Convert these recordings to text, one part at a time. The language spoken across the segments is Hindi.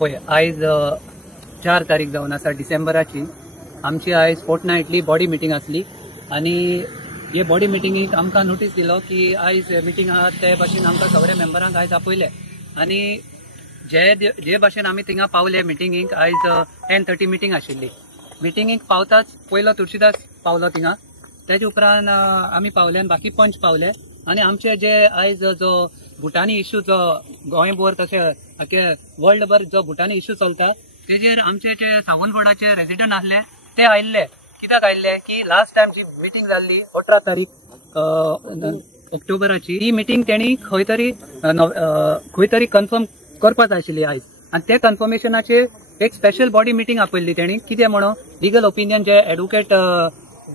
पळय आयज 4 तारीख जावन आसा डिसेंबराची आमची आयज फोर्टनायटली बॉडी मिटींग आसली आनी हे बॉडी मिटींगेक आमकां नोटीस दिलो की आयज मिटींग आहा ते भाशेन आमकां सगळ्या मेंबरांक आयज आपयले आनी जे भाशेन आमी थिंगा पावले मिटींगेक आयज 10:30 मिटींग आशिल्ली। मिटींगेक पावताच पयलो तुळशीदास पावलो थिंगा, तेजे उपरांत आमी पावले आनी बाकी पंच पावले आनी आमचे जे आयज जो भुटानी इश्यू जो गोंयभर तशें वर्ल्ड भर जो भुटानी इश्यू चलता तेजेर आमचे जे सावंतवाडाचे रेजिडेंट आसले ते आयिल्ले। कित्याक आयिल्ले की लास्ट टायम जी मिटींग जाल्ली 18 तारीख ऑक्टोबराची ही मिटींग तेणी खंय तरी कन्फर्म करपाक जाय आशिल्ली आयज आनी ते कन्फर्मेशनाचेर एक स्पेशल बॉडी मिटींग आपयल्ली तेणी। कितें म्हणून लिगल ओपिनियन जे एडवोकेट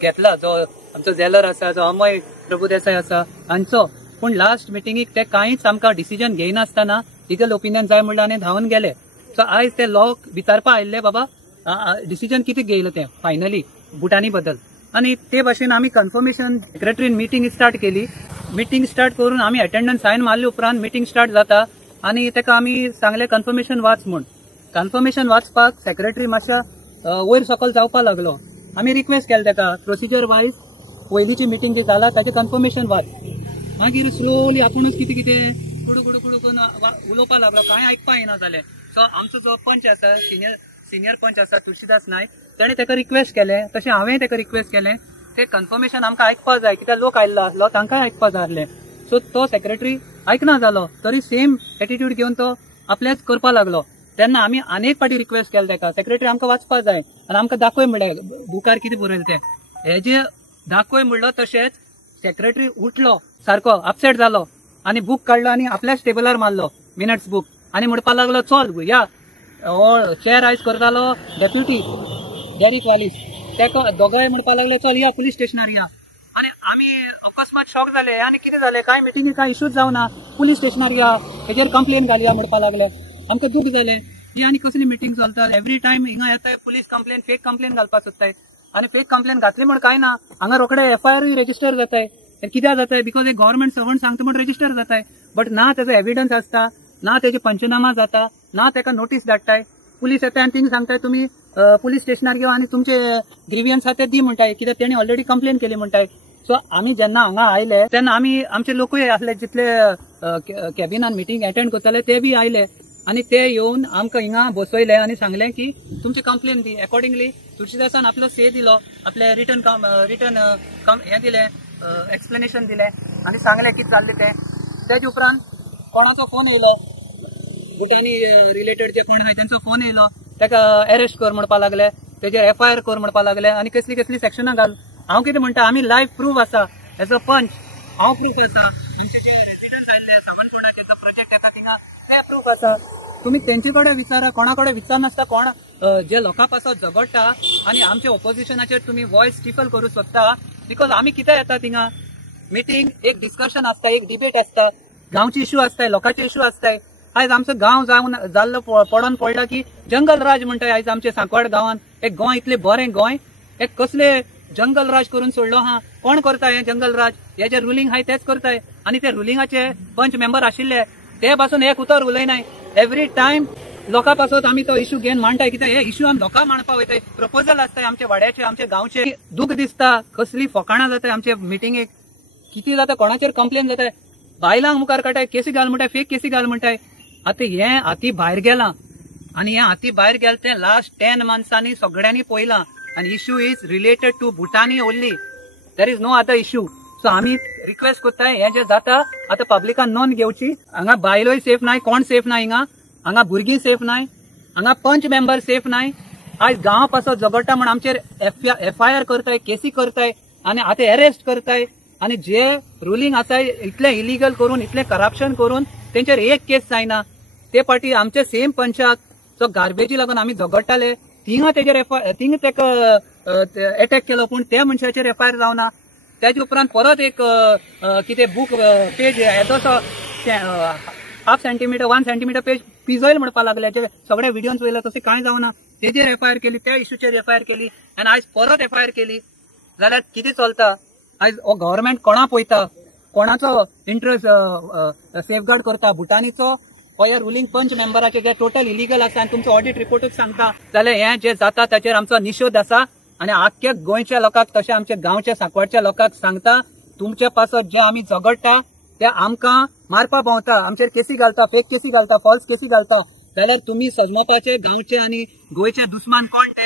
घेतला जो आमचो जेलर आसा जो अमय प्रभुदेसाय आसा हांचो, पूण लास्ट मिटींगेक ते कांयच आमकां डिसिजन घेयनासतना लिगल ओपिनियन जाय म्हणलें आनी धांवन गेले। सो आयज ते लॉ विचारपा आयिल्ले बाबा डिसिजन कितें घेयलें तें फायनली भुटानी बद्दल आनी ते भाशेन आमी कन्फर्मेशन सेक्रेटरीन मिटींग स्टार्ट केली। मिटींग स्टार्ट करून आमी अटेंडन्स सायन मारले उपरांत मिटींग स्टार्ट जाता आनी तेका आमी सांगले कन्फर्मेशन वाच म्हूण। कन्फर्मेशन वाचपाक सेक्रेटरी मातशा वयर सकयल जावपा लागलो। आमी रिक्वेस्ट केलें तेका प्रोसिजर वायज पयलींची मिटींग जी जाला ताचें कन्फर्मेशन वाच। मागीर स्लोली आपुणूच कितें कितें कुडू कुडू कुडू करून उलोवपा लागलो, कांय आयकपा येना जालें। सो आमचो जो पंच आसा सिनियर पंच आसा तुळशीदास नायक ताणें तेका रिक्वेस्ट केलें, तशें हांवें तेका रिक्वेस्ट केलें ते कन्फर्मेशन आमकां आयकपा जाय कित्याक लोक आयिल्लो आसलो तांकांय आयकपा जाय आसलें। सो तो सेक्रेटरी आयकना जालो तरी सेम एटिट्यूड घेवन तो आपल्याच करपा लागलो। तेन्ना आमी आनी एक फावटी रिक्वेस्ट केलें तेका सेक्रेटरी आमकां वाचपा जाय आनी आमकां दाखय म्हणलें बुकार कितें बरयलें तें। हेजे दाखय म्हणलो तशेंच सेक्रेटरी उठलो सारको अपसेट जालो आनी बूक काडलो आनी आपल्याच टेबलार मारलो मिनट्स बूक आनी म्हणपा लागलो चल या चेअर आयज करतालो डेप्युटी डेरिक वालीस तेका दोगांय म्हणपा लागले चल या पुलीस स्टेशनार या। आनी आमी अकस्मात शॉक जाले आनी कितें जालें काय मिटींगेक काय इश्यूच जावना, पुलीस स्टेशनार या हेजेर कंप्लेन घालया म्हणपा लागले। आमकां दूख जालें ही आनी कसली मिटींग चलता, एवरी टायम हिंगा येताय पुलीस कंप्लेन फेक कंप्लेन घालपाक सोदताय आनी फेक कंप्लेन घातली म्हण काय ना, हांगा रोखडे FIR रजिस्टर जाताय। कित्याक जाताय बिकॉज एक गव्हर्मेंट सर्वंट सांगता म्हण रजिस्टर जाताय, बट ना तेजो एविडन्स आसता ना तेजे पंचनामा जाता ना तेका नोटीस धाडटाय। पुलीस येताय आनी तिंगा सांगताय तुमी पुलीस स्टेशनार घेवन आनी तुमचे ग्रिवियन्स आहा ते दी म्हणटाय कित्याक तेणी ऑलरेडी कंप्लेन केली म्हणटाय। सो आमी जेन्ना हांगा आयले तेन्ना आमी आमचे लोकूय आसले जितले कॅबिनान मिटींग अटेंड करताले ते बी आयले आनी ते येवन आमकां हिंगा बसयले आनी सांगले की तुमची कंप्लेन दी। अकॉर्डिंगली तुळशीदासान आपलो से दिलो, आपले रिटर्न हे दिले एक्सप्लेनेशन दिले आनी सांगले कितें जाल्लें तें। तेजे उपरांत कोणाचो फोन येयलो भुटानी रिलेटेड जे कोण आहाय तेंचो फोन येयलो, तेका अरेस्ट कर म्हणपा लागले, तेजेर FIR कर म्हणपा लागले आनी कसली कसली सेक्शनां घाल। हांव कितें म्हणटा आमी लायव्ह प्रूफ आसा एज अ पंच, हांव प्रूफ आसा, आमचे जे रेजिडेंट्स आयिल्ले सावंतवाडाचे जो प्रोजेक्ट येता थिंगा ते प्रूफ आसा। तुमी तेंचे कडेन विचारा, कोणा कडेन विचारनासता कोण जे लोकां पासत झगडटा आनी आमच्या ऑपोजिशनाचेर तुमी वॉयस स्टिफल करूं सोदता। बिकॉज आमी कितें येता थिंगा मिटींग एक डिस्कशन आसता, एक डिबेट आसता, गांवचे इश्यू आसताय, लोकांचे इश्यू आसताय। आयज आमचो गांव जावन जाल्लो पडोन पडला की जंगल राज म्हणटाय आयज आमचे सांकवाड गांवान। एक गोंय इतलें बरें गोंय एक कसले जंगल राज करून सोडलो हा, कोण करताय हे जंगल राज? हे जे रुलींग आहाय तेच करताय आनी ते रुलिंगाचे पंच मेंबर आशिल्ले ते पासून एक उतर उलयनाय। एवरी टायम लोकां पासत आमी तो इश्यू घेवन मांडटाय कित्याक हे इश्यू आमी लोकांक मांडपा वयताय, प्रपोजल आसताय आमचे वाड्याचे आमचे गांवचे। दूख दिसता कसली फकाणां जाताय आमचे मिटींगेक, कितें जाता कोणाचेर कंप्लेन जाताय, बायलांक मुखार काडटाय, केसी घाल म्हणटाय, फेक केसी घाल म्हणटाय। आतां हे हाती भायर गेलां आनी हे हाती भायर गेलें तें लास्ट 10 मंथ्सांनी सगळ्यांनी पळयलां आनी issue is related to Bhutani only, there is no other issue. So आमी रिक्वेस्ट कोत्ताय हे जे जाता आतां पब्लिकान नोंद घेवची। हांगा बायलोय सेफ नाय, कोण सेफ नाय, हांगा भुरगीं सेफ नाय, हांगा पंच मेंबर सेफ नाय। आयज गांव पासत झगडटा म्हण आमचेर FIR करताय, केसी करताय आनी आतां अरेस्ट करताय आनी जे रुलींग आसा इतलें इलिगल करून इतलें करप्शन करून तेंचेर एक केस जायना। ते फाटी आमचे सेम पंचाक जो गार्बेजी लागून आमी झगडटाले थिंगा तेजेर थिंगा तेका अटॅक केलो पूण त्या मनशाचेर FIR जावना। तेजे उपरांत परत एक कितें बूक पेज येदोसो हाफ सेंटीमीटर 1 सेंटीमीटर पेज पिजोयल म्हणपा लागले, सगळे व्हिडिओज पळयले तशें कांय जावना। तेजेर FIR केली, त्या इश्यूचेर FIR केली आनी आयज परत FIR केली जाल्यार कितें चलता? आयज हो गव्हर्मेंट कोणा पळयता, कोणाचो इंटरेस्ट सेफगार्ड करता, भुटानीचो हो या रुलींग पंच मेंबराचे जे टोटल इलिगल आसा आनी तुमचो ऑडिट रिपोर्टूच सांगता जाल्यार हे जे जाता ताचेर आमचो निशेध आसा आनी आख्ख्या गोंयच्या लोकांक तशें आमच्या गांवच्या सांकवाडच्या लोकांक सांगता तुमच्या पासत जे आमी झगडटा ते आमकां मारपा भोंवता आमचेर केसी घालता फेक केसी घालता फॉल्स केसी घालता जाल्यार तुम्ही सजमपाचे गांवचे आनी गोंयचे दुस्मान कोण ते